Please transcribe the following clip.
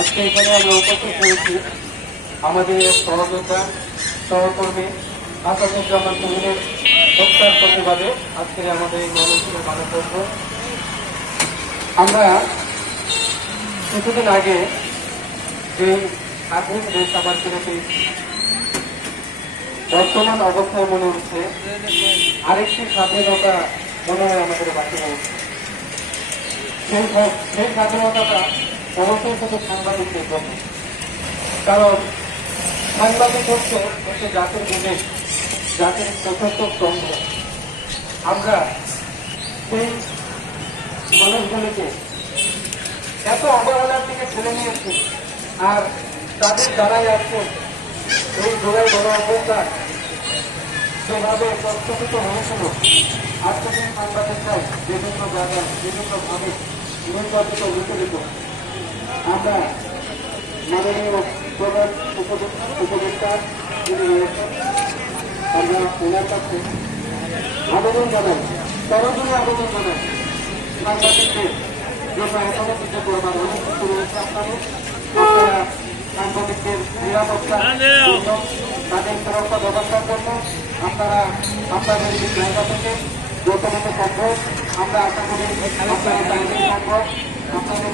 আজকে এখানে আমরা উপস্থিত হয়েছি আমাদের সহযোদ্ধা সহকর্মী আসাদুজ্জামান তুহিনের হত্যার প্রতিবাদে আজকে আমাদের এই ময়মনসিংহ মানববন্ধ। আমরা কিছুদিন আগে যে স্বাধীন দেশ আমার ফিরেছি, বর্তমান অবস্থায় মনে হচ্ছে আরেকটি স্বাধীনতা মনে হয় আমাদের বাকি রয়েছে। সেই স্বাধীনতাটা অবশ্যই শুধু সাংবাদিকদের জন্য, কারণ সাংবাদিক হচ্ছে একটি জাতির বিবেক, জাতির চতুর্থ স্তম্ভ। আমরা সেই মানুষগুলিকে এত অবহেলার দিকে ঠেলে নিয়েছি, আর তাদের দ্বারাই আছে এই জোড়াই বড় অবস্থা যেভাবে প্রস্তুত হয়েছিল। আজকে সাংবাদিকরাই বিভিন্ন জায়গায় বিভিন্নভাবে নির্বাচিত বিচলিত। আমরা মাননীয় প্রধান উপদেষ্টা যিনি রয়েছেন, আমরা ওনার কাছে আবেদন জানাই, সরাসরি আবেদন জানাই সাংবাদিকদের জন্য এখনো কিছু করবার অনেক কিছু রয়েছে। আপনারা সাংবাদিকদের নিরাপত্তা, তাদের সুরক্ষা ব্যবস্থার জন্য আপনারা আপনাদের এই জায়গা থেকে যতটুকু সম্ভব আমরা আশা করি আপনারা সম্ভব আপনাদের